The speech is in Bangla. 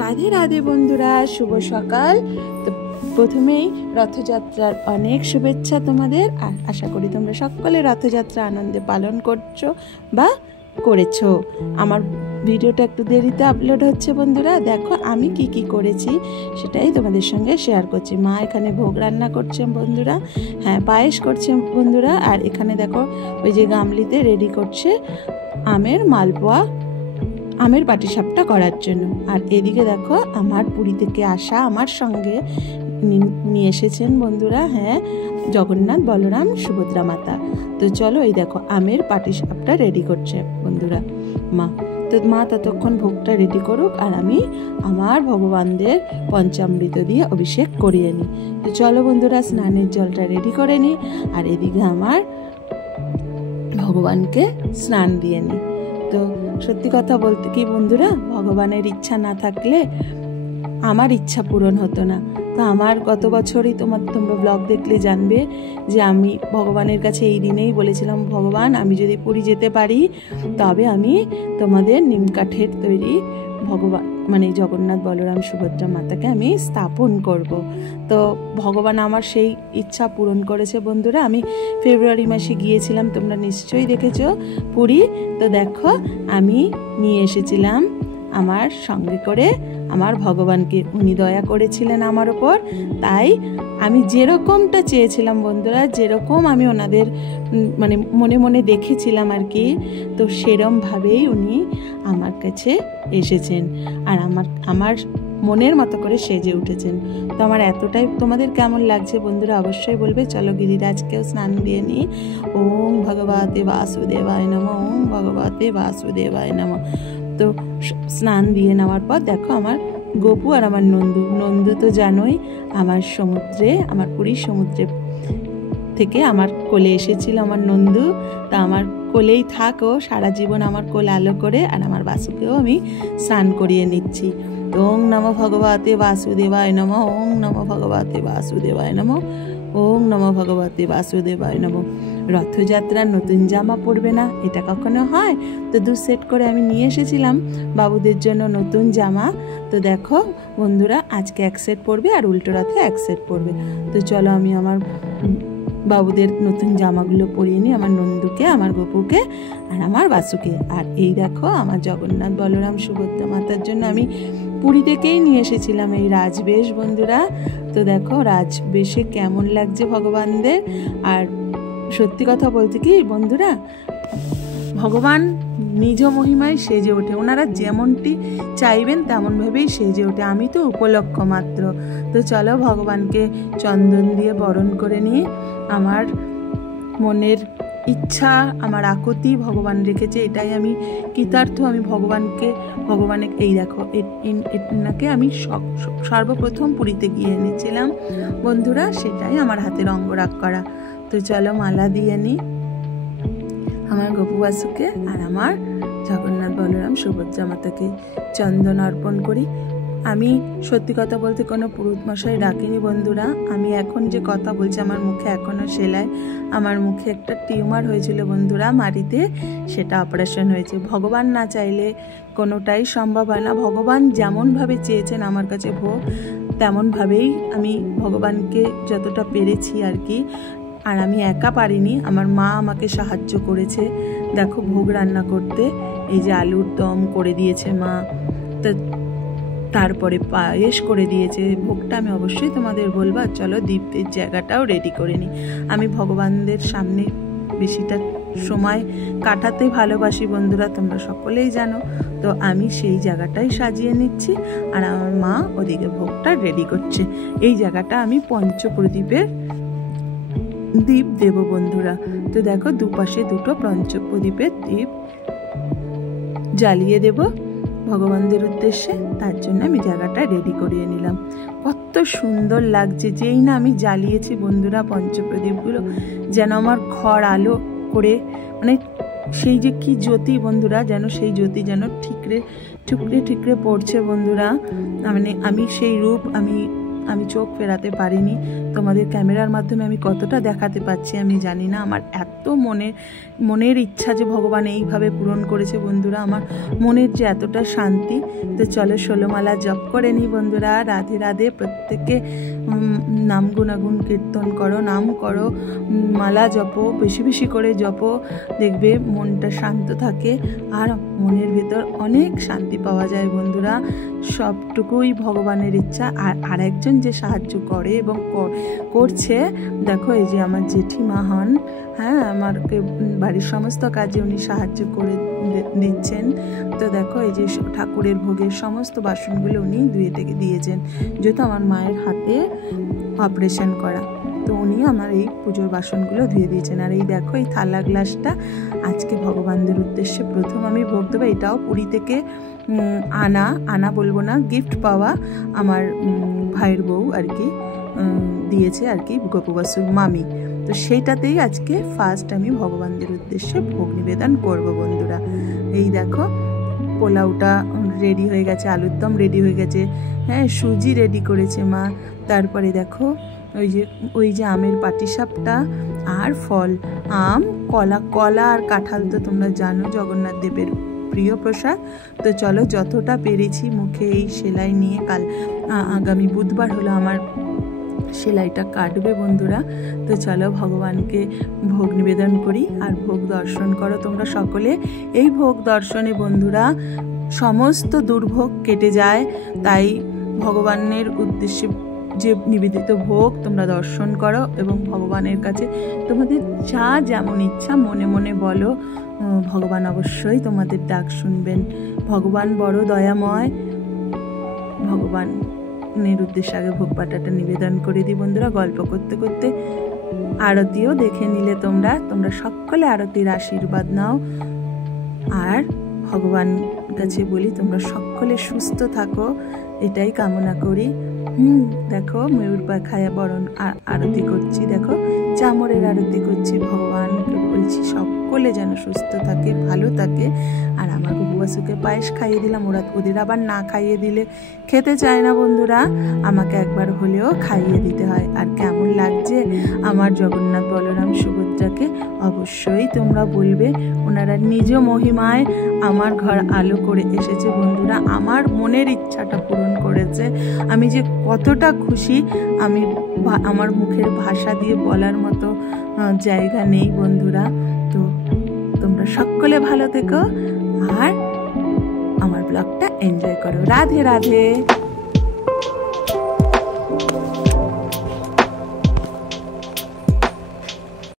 রাধে রাধে বন্ধুরা, শুভ সকাল। তো প্রথমেই রথযাত্রার অনেক শুভেচ্ছা তোমাদের। আর আশা করি তোমরা সকলে রথযাত্রা আনন্দে পালন করছো বা করেছো। আমার ভিডিওটা একটু দেরিতে আপলোড হচ্ছে বন্ধুরা। দেখো আমি কি করেছি সেটাই তোমাদের সঙ্গে শেয়ার করছি। মা এখানে ভোগ রান্না করছে বন্ধুরা, হ্যাঁ পায়েস করছে বন্ধুরা। আর এখানে দেখো ওই যে গামলিতে রেডি করছে আমের মালপোয়া, আমের পাটিসাপটা করার জন্য। আর এদিকে দেখো আমার পুরী থেকে আসা আমার সঙ্গে নিয়ে এসেছেন বন্ধুরা, হ্যাঁ জগন্নাথ, বলরাম, সুভদ্রা মাতা। তো চলো এই দেখো আমের পাটিসাপটা রেডি করছে বন্ধুরা মা। তো মা ততক্ষণ ভোগটা রেডি করুক আর আমি আমার ভগবানদের পঞ্চামৃত দিয়ে অভিষেক করিয়ে নিই। তো চলো বন্ধুরা স্নানের জলটা রেডি করে নিই আর এদিকে আমার ভগবানকে স্নান দিয়ে নিই। তো সত্যি কথা বলতে কি বন্ধুরা, ভগবানের ইচ্ছা না থাকলে আমার ইচ্ছা পূরণ হতো না। তো আমার গত বছরই তোমরা ব্লগ দেখলে জানবে যে আমি ভগবানের কাছে এই দিনেই বলেছিলাম, ভগবান আমি যদি পুরী যেতে পারি তবে আমি তোমাদের নিমকাঠের তৈরি ভগবান মানে জগন্নাথ, বলরাম, সুভদ্রা মাতাকে আমি স্থাপন করব। তো ভগবান আমার সেই ইচ্ছা পূরণ করেছে বন্ধুরা। আমি ফেব্রুয়ারি মাসে গিয়েছিলাম, তোমরা নিশ্চয়ই দেখেছো পুরী। তো দেখো আমি নিয়ে এসেছিলাম আমার সঙ্গে করে আমার ভগবানকে, উনি দয়া করেছিলেন আমার ওপর। তাই আমি যেরকমটা চেয়েছিলাম বন্ধুরা, যেরকম আমি ওনাদের মানে মনে মনে দেখেছিলাম আর কি, তো সেরমভাবেই উনি আমার কাছে এসেছেন আর আমার মনের মতো করে সেজে উঠেছেন। তো আমার এতটাই তোমাদের কেমন লাগছে বন্ধুরা অবশ্যই বলবে। চলো গিরিরাজকেও স্নান দিয়ে নিই। ওম ভগবতে বাসুদেবায় নমঃ, ওম ভগবতে বাসুদেবায় নমঃ। তো স্নান দিয়ে নেওয়ার পর দেখো আমার গোপু আর আমার নন্দু তো জানোই আমার সমুদ্রে, আমার পুরীর সমুদ্রে থেকে আমার কোলে এসেছিল আমার নন্দু। তা আমার কোলেই থাকো সারা জীবন, আমার কোল আলো করে। আর আমার বাসুকেও আমি স্নান করিয়ে নিচ্ছি। ওং নমো ভগবতে বাসুদেবায় নমঃ, ওং নমো ভগবতে বাসুদেবায় নমঃ, ওং নমো ভগবতে বাসুদেবায় নমঃ। রথযাত্রার নতুন জামা পরবে না এটা কখনো হয়? তো 2 সেট করে আমি নিয়ে এসেছিলাম বাবুদের জন্য নতুন জামা। তো দেখো বন্ধুরা আজকে 1 সেট পরবে আর উল্টো রথে 1 সেট পরবে। তো চলো আমি আমার বাবুদের নতুন জামাগুলো পরিয়ে নিই, আমার নন্দুকে, আমার গপুকে আর আমার বাসুকে। আর এই দেখো আমার জগন্নাথ, বলরাম, সুভদ্রা মাতার জন্য আমি পুরী থেকেই নিয়ে এসেছিলাম এই রাজবেশ বন্ধুরা। তো দেখো রাজবেশে কেমন লাগছে ভগবানদের। আর সত্যি কথা বলতে কি বন্ধুরা, ভগবান নিজ মহিমায় সেজে ওঠে, ওনারা যেমনটি চাইবেন তেমনভাবেই সেজে ওঠে, আমি তো উপলক্ষ মাত্র। তো চলো ভগবানকে চন্দন দিয়ে বরণ করে নিয়ে আমার মনের ইচ্ছা, আমার আকুতি ভগবান রেখেছে, এটাই আমি কৃতার্থ। আমি ভগবানের এই দেখো এনাকে আমি সর্বপ্রথম পুরীতে গিয়ে এনেছিলাম বন্ধুরা, সেটাই আমার হাতের অঙ্গরাগ করা। তো চলো মালা দিয়ে নিই আমার গপু বাসুকে আর আমার জগন্নাথ, বলরাম, সুভদ্রা মাতাকে চন্দন অর্পণ করি। আমি সত্যি কথা বলতে কোনো পুরোহিত মশাই ডাকিনি বন্ধুরা। আমি এখন যে কথা বলছি আমার মুখে এখনও সেলাই, আমার মুখে একটা টিউমার হয়েছিল বন্ধুরা মাড়িতে, সেটা অপারেশন হয়েছে। ভগবান না চাইলে কোনোটাই সম্ভব হয় না। ভগবান যেমনভাবে চেয়েছেন আমার কাছে ভোগ, তেমনভাবেই আমি ভগবানকে যতটা পেরেছি আর কি। আর আমি একা পারিনি, আমার মা আমাকে সাহায্য করেছে দেখো ভোগ রান্না করতে। এই যে আলুর দম করে দিয়েছে মা, তো তারপরে পায়েস করে দিয়েছে। ভোগটা আমি অবশ্যই তোমাদের বলবো। চলো দীপের জায়গাটাও রেডি করে নিই। আমি ভগবানদের সামনে বেশিটা সময় কাটাতে ভালোবাসি বন্ধুরা, তোমরা সকলেই জানো। তো আমি সেই জায়গাটাই সাজিয়ে নিচ্ছি আর আমার মা ওদিকে ভোগটা রেডি করছে। এই জায়গাটা আমি পঞ্চপ্রদীপের দীপ দেব বন্ধুরা। তো দেখো দুপাশে 2টো পঞ্চপ্রদীপের দীপ জ্বালিয়ে দেব ভগবানদের উদ্দেশ্যে। তার জন্য আমি জায়গাটা রেডি করিয়ে নিলাম। কত সুন্দর লাগছে, যেই না আমি জ্বালিয়েছি বন্ধুরা পঞ্চপ্রদীপগুলো, যেন আমার ঘর আলো করে, মানে সেই যে কি জ্যোতি বন্ধুরা, যেন সেই জ্যোতি যেন ঠিকরে ঠিকরে পড়ছে বন্ধুরা। মানে আমি সেই রূপ আমি আমি চোখ ফেরাতে পারিনি। তোমাদের ক্যামেরার মাধ্যমে আমি কতটা দেখাতে পাচ্ছি আমি জানি না। আমার এত মনের ইচ্ছা যে ভগবান এইভাবে পূরণ করেছে বন্ধুরা, আমার মনের যে এতটা শান্তি। তো চলো 16 মালা জপ করে নিই বন্ধুরা। রাধে রাধে। প্রত্যেকে নাম গুণাগুণ কীর্তন করো, নাম করো, মালা জপো, বেশি বেশি করে জপো, দেখবে মনটা শান্ত থাকে আর মনের ভেতর অনেক শান্তি পাওয়া যায় বন্ধুরা। সবটুকুই ভগবানের ইচ্ছা। আর আরেকজন যে সাহায্য করে এবং করছে, দেখো এই যে আমার জেঠিমা হন, হ্যাঁ, আমাকে বাড়ির সমস্ত কাজে উনি সাহায্য করে দিচ্ছেন। তো দেখো এই যে ঠাকুরের ভোগের সমস্ত বাসনগুলো উনি ধুয়ে থেকে দিয়েছেন, যেহেতু আমার মায়ের হাতে অপারেশন করা, তো উনি আমার এই পুজোর বাসনগুলো ধুয়ে দিয়েছেন। আর এই দেখো এই থালা গ্লাসটা আজকে ভগবানদের উদ্দেশ্যে প্রথম আমি ভোগ দেবো। এটাও পুরী থেকে আনা বলবো না, গিফট পাওয়া আমার ভাইয়ের বউ আর কি দিয়েছে আর কি, গোপবাসুর মামি। তো সেইটাতেই আজকে ফার্স্ট আমি ভগবানদের উদ্দেশ্যে ভোগ নিবেদন করব বন্ধুরা। এই দেখো পোলাওটা রেডি হয়ে গেছে, আলুর দম রেডি হয়ে গেছে, হ্যাঁ, সুজি রেডি করেছে মা। তারপরে দেখো ওই যে আমের পাটিসাপটা আর ফল, আম, কলা আর কাঁঠাল তো তোমরা জানো জগন্নাথ দেবের প্রিয় প্রসাদ। তো চলো যতটা পেরেছি মুখে এই সেলাই নিয়ে, আগামী বুধবার হলো আমার সেলাইটা কাটবে বন্ধুরা। তো চলো ভগবানকে ভোগ নিবেদন করি আর ভোগ দর্শন করো তোমরা সকলে। এই ভোগ দর্শনে বন্ধুরা সমস্ত দুর্ভোগ কেটে যায়। তাই ভগবানের উদ্দেশ্যে যে নিবেদিত ভোগ তোমরা দর্শন করো এবং ভগবানের কাছে তোমাদের যা যেমন ইচ্ছা মনে মনে বলো, ভগবান অবশ্যই তোমাদের ডাক শুনবেন। ভগবান বড় দয়াময়। ভগবানের উদ্দেশ্যে আগে ভোগ পাটাটা নিবেদন করে দিই বন্ধুরা। গল্প করতে করতে আরতিও দেখে নিলে তোমরা সকলে আরতির আশীর্বাদ নাও। আর ভগবান কাছে বলি তোমরা সকলে সুস্থ থাকো, এটাই কামনা করি। দেখো ময়ূর পাখায় বরণ আরতি করছি, দেখো চামরের আরতি করছি। ভগবানকে বলছি সকলে যেন সুস্থ থাকে, ভালো থাকে। আর আমার গোপুবাসুকে পায়েস খাইয়ে দিলাম, ওদের আবার না খাইয়ে দিলে খেতে চায় না বন্ধুরা, আমাকে একবার হলেও খাইয়ে দিতে হয়। আর কেমন লাগছে আমার জগন্নাথ বলরাম সুভদ্রাকে অবশ্যই তোমরা বলবে। ওনারা নিজ মহিমায় আমার ঘর আলো করে এসেছে বন্ধুরা, আমার মনের ইচ্ছাটা পূরণ করেছে। আমি যে কতটা খুশি আমি আমার মুখের ভাষা দিয়ে বলার মতো জায়গা নেই বন্ধুরা। তো তোমরা সকলে ভালো থেকো আর আমার ব্লগটা এনজয় করো। রাধে রাধে।